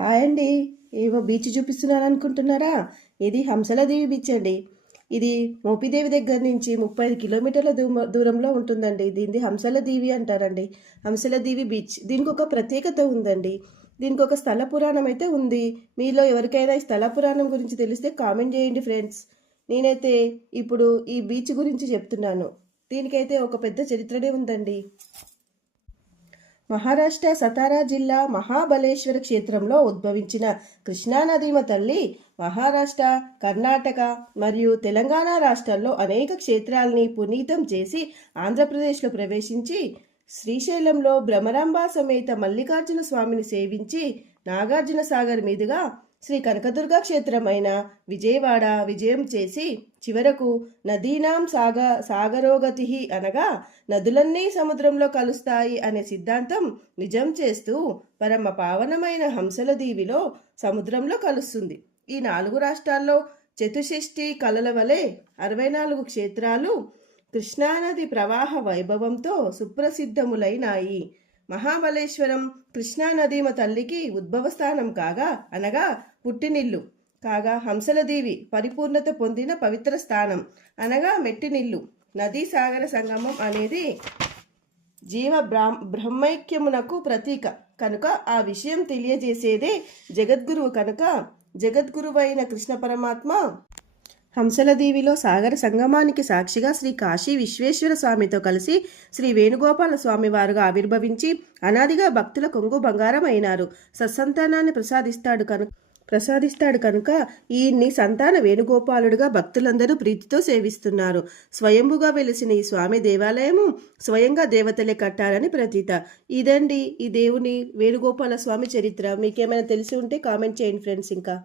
Hi అండి. ఏవో beach చూపిస్తున్నాను అనుకుంటున్నారా? ఇది హంసలదేవి బీచ్ అండి. ఇది మోపిదేవి దగ్గర నుంచి 35 కిలోమీటర్ల దూరంలో ఉంటుందండి. దీన్ని హంసలదేవి అంటారండి. హంసలదేవి బీచ్. దీనికి ఒక ప్రత్యేకత ఉందండి. దీనికి ఒక స్థల పురాణం అయితే ఉంది. మీలో ఎవరికైనా ఈ స్థల పురాణం గురించి తెలిస్తే కామెంట్ చేయండి ఫ్రెండ్స్. నేనైతే ఇప్పుడు ఈ బీచ్ గురించి చెప్తున్నాను. దీనికైతే ఒక పెద్ద చరిత్రనే ఉందండి. మహారాష్ట్ర సతారా జిల్లా మహాబలేశ్వర క్షేత్రంలో ఉద్భవించిన కృష్ణానదీమ తల్లి మహారాష్ట్ర, కర్ణాటక మరియు తెలంగాణ రాష్ట్రాల్లో అనేక క్షేత్రాలని పునీతం చేసి ఆంధ్రప్రదేశ్లో ప్రవేశించి శ్రీశైలంలో భ్రమరాంబ సమేత మల్లికార్జున స్వామిని సేవించి నాగార్జున సాగర్ మీదుగా శ్రీ కనకదుర్గ క్షేత్రమైన విజయవాడ విజయం చేసి చివరకు నదీనాం సాగరోగతి అనగా నదులన్నీ సముద్రంలో కలుస్తాయి అనే సిద్ధాంతం నిజం చేస్తూ పరమ పావనమైన హంసల దీవిలో సముద్రంలో కలుస్తుంది. ఈ 4 రాష్ట్రాల్లో చతుషష్ఠి కళల వలె 64 క్షేత్రాలు కృష్ణానది ప్రవాహ వైభవంతో సుప్రసిద్ధములైనాయి. మహాబలేశ్వరం కృష్ణానదీమ తల్లికి ఉద్భవస్థానం కాగా అనగా పుట్టినిల్లు కాగా హంసలదేవి పరిపూర్ణత పొందిన పవిత్ర స్థానం అనగా మెట్టినిల్లు. నదీ సాగర సంగమం అనేది జీవ బ్రహ్మైక్యమునకు ప్రతీక కనుక ఆ విషయం తెలియజేసేదే జగద్గురువు కనుక జగద్గురువైన కృష్ణ పరమాత్మ హంసలదేవిలో సాగర సంగమానికి సాక్షిగా శ్రీ కాశీ విశ్వేశ్వర స్వామితో కలిసి శ్రీ వేణుగోపాల స్వామి వారుగా ఆవిర్భవించి అనాదిగా భక్తుల కొంగు బంగారం అయినారు. సత్సంతానాన్ని ప్రసాదిస్తాడు కనుక ఈయన్ని సంతాన వేణుగోపాలుడుగా భక్తులందరూ ప్రీతితో సేవిస్తున్నారు. స్వయంభుగా వెలిసిన ఈ స్వామి దేవాలయము స్వయంగా దేవతలే కట్టారని ప్రతీత. ఇదండి ఈ దేవుని వేణుగోపాల స్వామి చరిత్ర. మీకేమైనా తెలిసి ఉంటే కామెంట్ చేయండి ఫ్రెండ్స్. ఇంకా